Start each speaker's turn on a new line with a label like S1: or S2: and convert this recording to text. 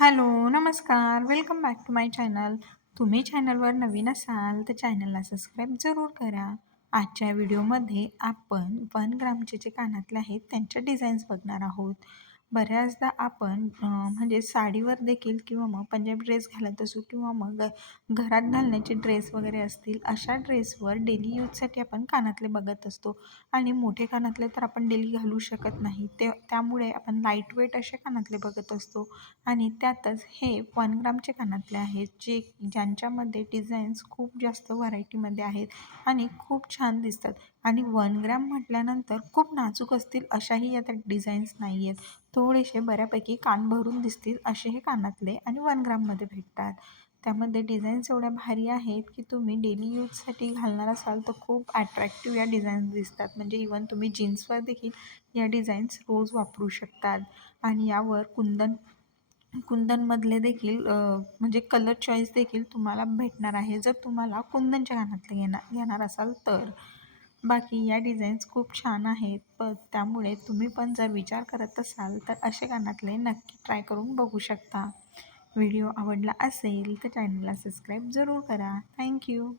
S1: Hello नमस्कार. Welcome back to my channel तुम्ही चॅनलवर नवीन असाल तर चॅनलला सबस्क्राईब जरूर करा. आजच्या व्हिडिओमध्ये आपण वन ग्रामचे जे कानातले आहेत त्यांच्या डिझाईन्स बघणार आहोत. बऱ्याचदा आपण म्हणजे साडीवर देखील किंवा मग पंजाबी ड्रेस घालत असू किंवा मग घरात घालण्याचे ड्रेस वगैरे असतील अशा ड्रेसवर डेली यूजसाठी आपण कानातले बघत असतो. आणि मोठे कानातले तर आपण डेली घालू शकत नाही. ते त्यामुळे आपण लाइट वेट असे कानातले बघत असतो. आणि त्यातच हे वन ग्रामचे कानातले आहेत जे ज्यांच्यामध्ये डिझाईन्स खूप जास्त व्हरायटीमध्ये आहेत आणि खूप छान दिसतात. आणि वन ग्राम म्हटल्यानंतर खूप नाजूक असतील अशाही यात डिझाईन्स नाही आहेत थोडेसे बऱ्यापैकी कान भरून दिसतील असे हे कानातले आणि वन ग्राममध्ये भेटतात. त्यामध्ये डिझाईन्स एवढ्या भारी आहेत की तुम्ही डेली यूजसाठी घालणार असाल तर खूप अट्रॅक्टिव्ह या डिझाईन्स दिसतात. म्हणजे इवन तुम्ही जीन्सवर देखील या डिझाईन्स रोज वापरू शकतात. आणि यावर कुंदन कुंदनमधले देखील म्हणजे कलर चॉईस देखील तुम्हाला भेटणार आहे. जर तुम्हाला कुंदनच्या कानातले घेणार घेणार असाल तर. बाकी या डिझाईन्स खूप छान आहेत. प त्यामुळे तुम्ही पण जर विचार करत असाल तर असे कानातले नक्की ट्राय करून बघू शकता. व्हिडिओ आवडला असेल तर चॅनलला सबस्क्राईब जरूर करा. थँक्यू